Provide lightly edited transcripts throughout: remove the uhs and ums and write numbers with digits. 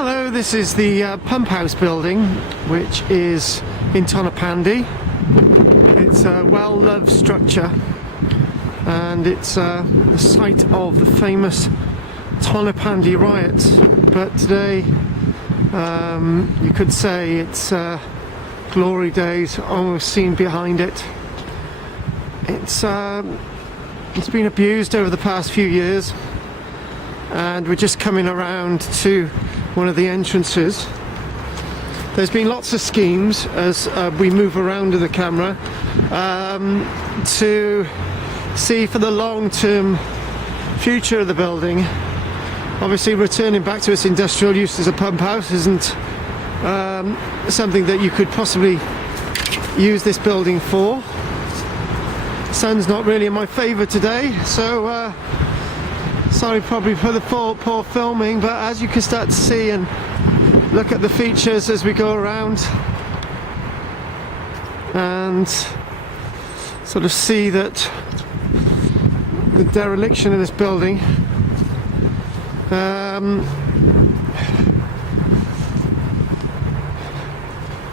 Hello, this is the pump house building, which is in Tonypandy. It's a well-loved structure, and it's the site of the famous Tonypandy riots. But today, you could say it's glory days almost seen behind it. It's been abused over the past few years, and we're just coming around to one of the entrances. There's been lots of schemes as we move around with the camera to see for the long-term future of the building. Obviously, returning back to its industrial use as a pump house isn't something that you could possibly use this building for. Sun's not really in my favour today, so sorry probably for the poor filming, but as you can start to see and look at the features as we go around and sort of see that the dereliction of this building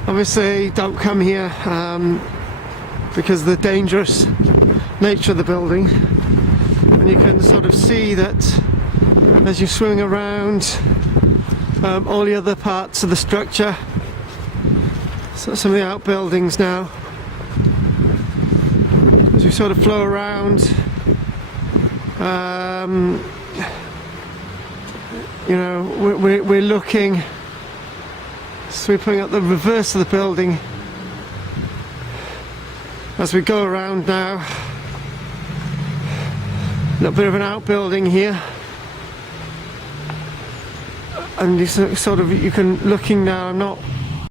obviously don't come here because of the dangerous nature of the building. And you can sort of see that as you swing around all the other parts of the structure. So some of the outbuildings now, as we sort of flow around, you know, we're looking, sweeping up the reverse of the building as we go around now. A little bit of an outbuilding here, and you sort of, you can looking now. I'm not